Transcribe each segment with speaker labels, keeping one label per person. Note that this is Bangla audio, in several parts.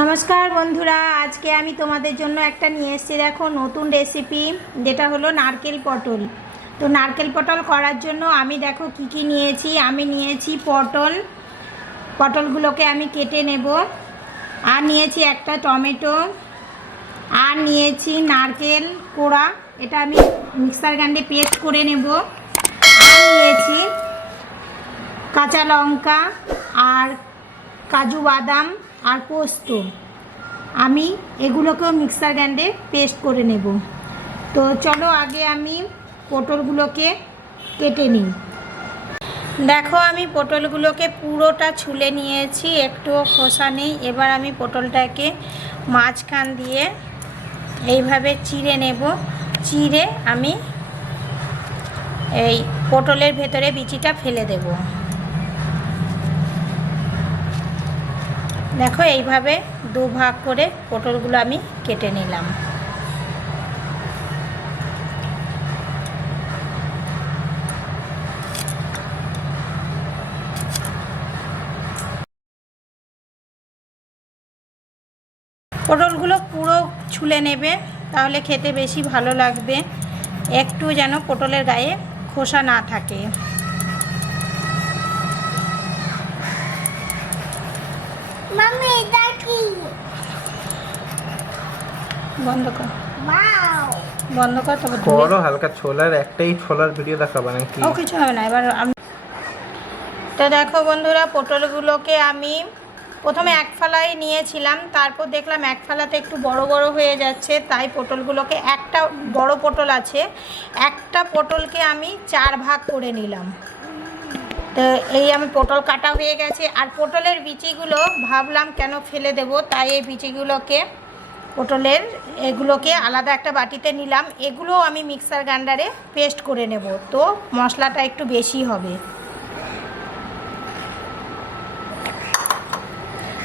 Speaker 1: নমস্কার বন্ধুরা, আজকে আমি তোমাদের জন্য একটা নিয়ে এসেছি। দেখো, নতুন রেসিপি যেটা হলো নারকেল পটল। তো নারকেল পটল করার জন্য আমি দেখো কি কি নিয়েছি। আমি নিয়েছি পটল। পটলগুলোকে আমি কেটে নেব। আর নিয়েছি একটা টমেটো। আর নিয়েছি নারকেল কোড়া। এটা আমি মিক্সার গ্রাইন্ডে পেস্ট করে নেব। আর নিয়েছি কাঁচা লঙ্কা আর কাজু বাদাম। আর পোস্ত। আমি এগুলোকেও মিক্সার গ্রাইন্ডে পেস্ট করে নেব। তো চলো আগে আমি পটলগুলোকে কেটে নিই। দেখো, আমি পটলগুলোকে পুরোটা ছুলে নিয়েছি একটুও খোসা নেই। এবার আমি পটলটাকে মাঝখান দিয়ে এইভাবে চিড়ে নেব। চিড়ে আমি এই পটলের ভেতরে বিচিটা ফেলে দেবো। দেখো, এইভাবে দু ভাগ করে পটলগুলো আমি কেটে নিলাম। পটলগুলো পুরো ছুলে নেবে, তাহলে খেতে বেশি ভালো লাগবে। একটু যেন পটলের গায়ে খোসা না থাকে।
Speaker 2: মাম্মি এটা কি
Speaker 1: বন্ধ কর।
Speaker 2: ওয়াও
Speaker 1: বন্ধ কর তবে
Speaker 3: করো হালকা ছোলার একটাই ছোলার ভিডিও দেখাবো নাকি?
Speaker 1: ও কিছু হবে না এবার আমি তো দেখো বন্ধুরা পটলগুলোকে আমি প্রথমে এক ফালাই নিয়েছিলাম তারপর দেখলাম এক ফালাতে একটু বড় বড় হয়ে যাচ্ছে তাই পটলগুলোকে একটা বড় পটল আছে একটা পটলকে আমি চার ভাগ করে নিলাম। তো এই আমি পটল কাটা হয়ে গেছে। আর পটলের বিচিগুলো ভাবলাম কেন ফেলে দেব তাই এই বিচিগুলোকে পটলের এগুলোকে আলাদা একটা বাটিতে নিলাম। এগুলো আমি মিক্সার গ্রাইন্ডারে পেস্ট করে নেব। তো মশলাটা একটু বেশি হবে।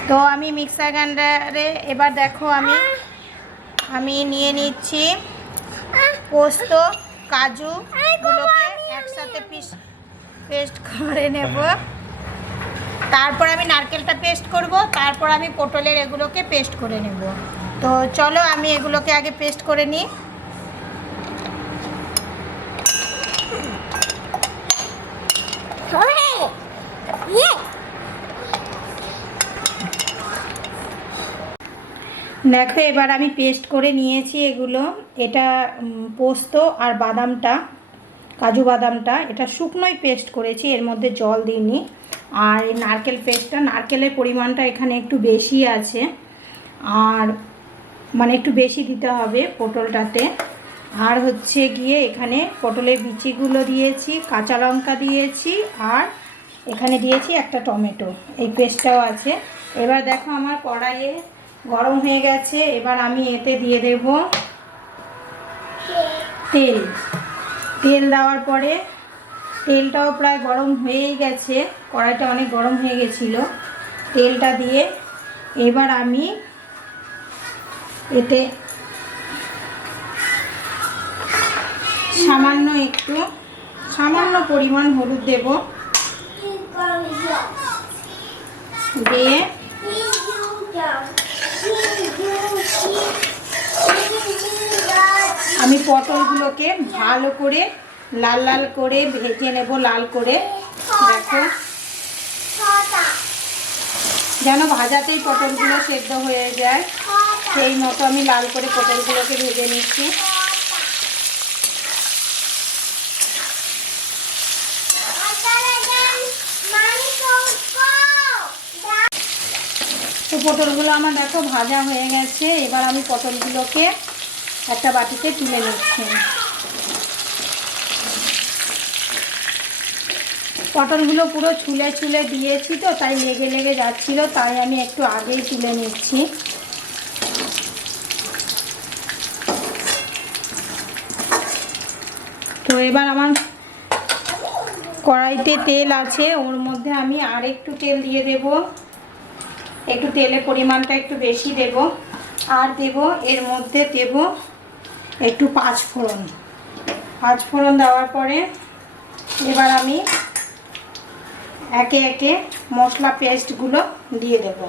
Speaker 1: তো আমি মিক্সার গ্রাইন্ডারে এবার দেখো আমি আমি নিয়ে নিচ্ছি পোস্ত কাজু গুলোকে একসাথে পিস পেস্ট করে নেব। তারপর আমি নারকেলটা পেস্ট করব তারপর আমি পটলের এগুলোকে পেস্ট করে নেব। তো চলো আমি এগুলোকে আগে পেস্ট করে নিই। দেখো এবার আমি পেস্ট করে নিয়েছি এগুলো। এটা পোস্ত আর বাদামটা। কাজু বাদামটা এটা শুকনোই পেস্ট করেছি এর মধ্যে জল দিইনি। আর এই নারকেল পেস্টটা নারকেলের পরিমাণটা এখানে একটু বেশি আছে। আর মানে একটু বেশি দিতে হবে পটলটাতে। আর হচ্ছে গিয়ে এখানে পটলের বিচিগুলো দিয়েছি কাঁচা লঙ্কা দিয়েছি আর এখানে দিয়েছি একটা টমেটো। এই পেস্টটাও আছে। এবার দেখো আমার কড়াইয়ে গরম হয়ে গেছে এবার আমি এতে দিয়ে দেব তেল। তেল দেওয়ার পরে তেলটাও প্রায় গরম হয়েই গেছে, কড়াইটা অনেক গরম হয়ে গেছিল। তেলটা দিয়ে এবার আমি এতে সামান্য একটু, সামান্য পরিমাণ হলুদ দেব। দিয়ে আমি পটলগুলোকে ভালো করে লাল লাল করে ভেজে নেব, লাল করে। দেখো। যেন ভাজাতেই পটলগুলো সেদ্ধ হয়ে যায়। সেই মতো আমি লাল করে পটলগুলোকে ভেজে নিচ্ছি। তো পটলগুলো আমার দেখো ভাজা হয়ে গেছে। এবার আমি পটলগুলোকে একটা বাটিতে তুলে নিচ্ছি। পটলগুলো পুরো ছুলে ছুলে দিয়েছি তো, তাই লেগে লেগে যাচ্ছিল, তাই আমি একটু আগেই তুলে নিচ্ছি। তো এবার আমার কড়াইতে তেল আছে, ওর মধ্যে আমি আর একটু তেল দিয়ে দেব। একটু তেলের পরিমাণটা একটু বেশি দেব। আর দেব, এর মধ্যে দেব একটু পাঁচ ফোড়ন। পাঁচ ফোড়ন দেওয়ার পরে এবার আমি একে একে মশলা পেস্টগুলো দিয়ে দেব।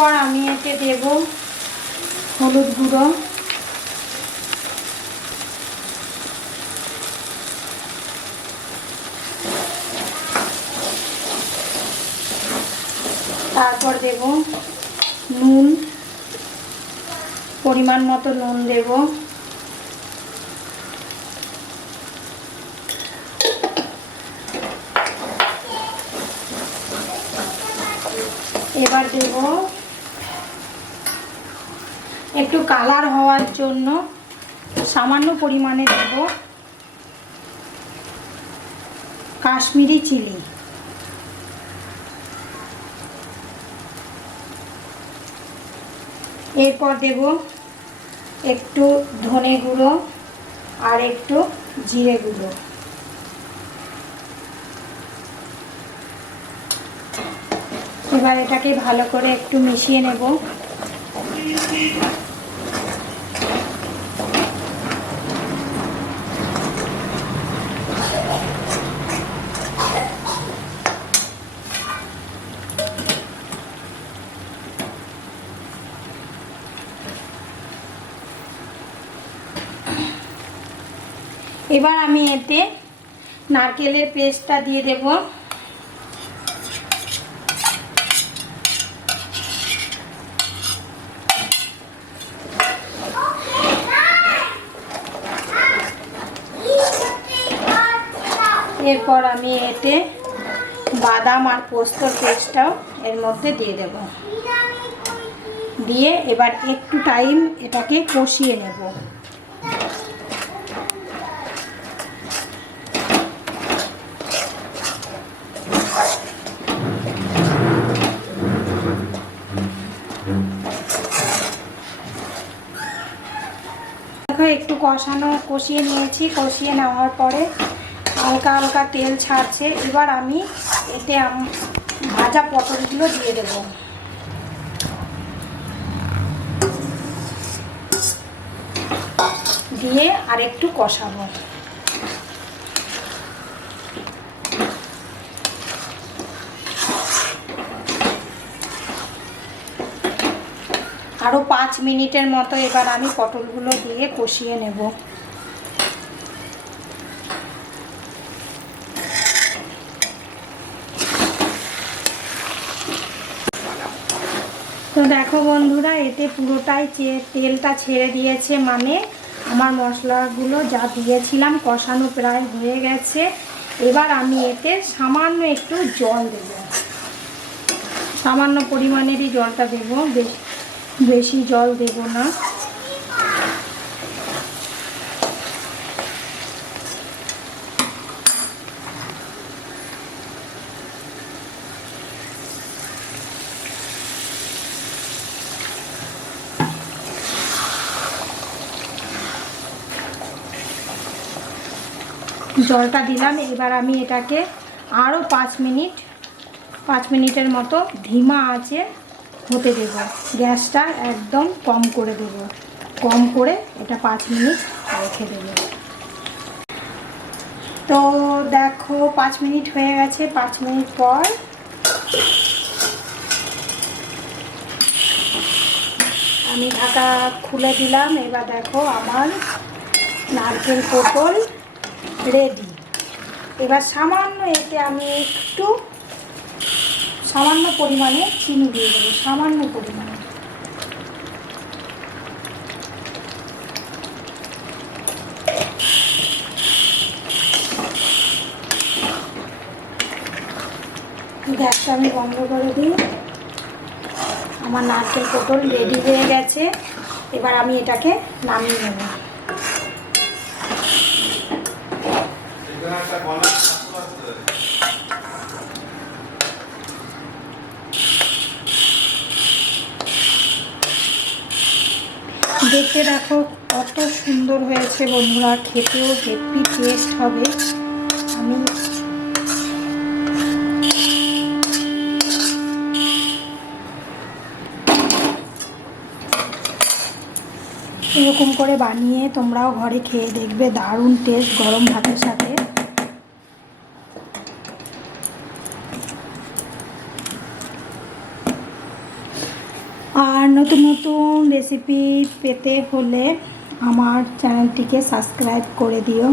Speaker 1: এরপর আমি এতে দেব হলুদ গুঁড়ো। তারপর দেব নুন, পরিমাণ মতো নুন দেব। এবার দেব একটু কালার হওয়ার জন্য সামান্য পরিমাণে দেব কাশ্মীরি চিলি। এরপর দেব একটু ধনে গুঁড়ো আর একটু জিরে গুঁড়ো। এবার এটাকে ভালো করে একটু মিশিয়ে নেব। এবার আমি এতে নারকেলের পেস্টটা দিয়ে দেব। এরপর আমি এতে বাদাম আর পোস্তর পেস্টটাও এর মধ্যে দিয়ে দেব। দিয়ে এবার একটু টাইম এটাকে কষিয়ে নেব দেখো একটু কষানো, কষিয়ে নিয়েছি। কষিয়ে নেওয়ার পরে হালকা হালকা তেল ছাড়ছে। এবার আমি এতে ভাজা পটলগুলো দিয়ে দেব। দিয়ে আর একটু কষাবো। আরও পাঁচ মিনিটের মতো এবার আমি পটলগুলো দিয়ে কষিয়ে নেব। তো দেখো বন্ধুরা, এতে পুরোটাই তেলটা ছেড়ে দিয়েছে মানে আমার মশলাগুলো যা দিয়েছিলাম কষানো প্রায় হয়ে গেছে। এবার আমি এতে সামান্য একটু জল দেব। সামান্য পরিমাণেরই জলটা দেবো, বেশ- বেশি জল দেব না। জলটা দিলাম, এবার আমি এটাকে আরও পাঁচ মিনিট, পাঁচ মিনিটের মতো ধিমা আছে হতে দেব। গ্যাসটা একদম কম করে দেব। কম করে এটা পাঁচ মিনিট রেখে দেব। তো দেখো, পাঁচ মিনিট হয়ে গেছে। পাঁচ মিনিট পর আমি ঢাকা খুলে দিলাম। এবার দেখো আমার নারকেল পটল রেডি এবার সামান্য এতে আমি একটু সামান্য পরিমাণে চিনি দিয়ে দেবো, সামান্য পরিমাণে। গ্যাসটা আমি বন্ধ করে দিই। আমার নারকেল পটল রেডি হয়ে গেছে। এবার আমি এটাকে নামিয়ে নেব। দেখতে দেখো কত সুন্দর হয়েছে বন্ধুরা, খেতেও হেপি টেস্ট হবে। আমি এরকম করে বানিয়ে তোমরাও ঘরে খেয়ে দেখবে, দারুণ টেস্ট গরম ভাতের সাথে আর নতুন নতুন রেসিপি পেতে হলে আমার চ্যানেলটিকে সাবস্ক্রাইব করে দিও।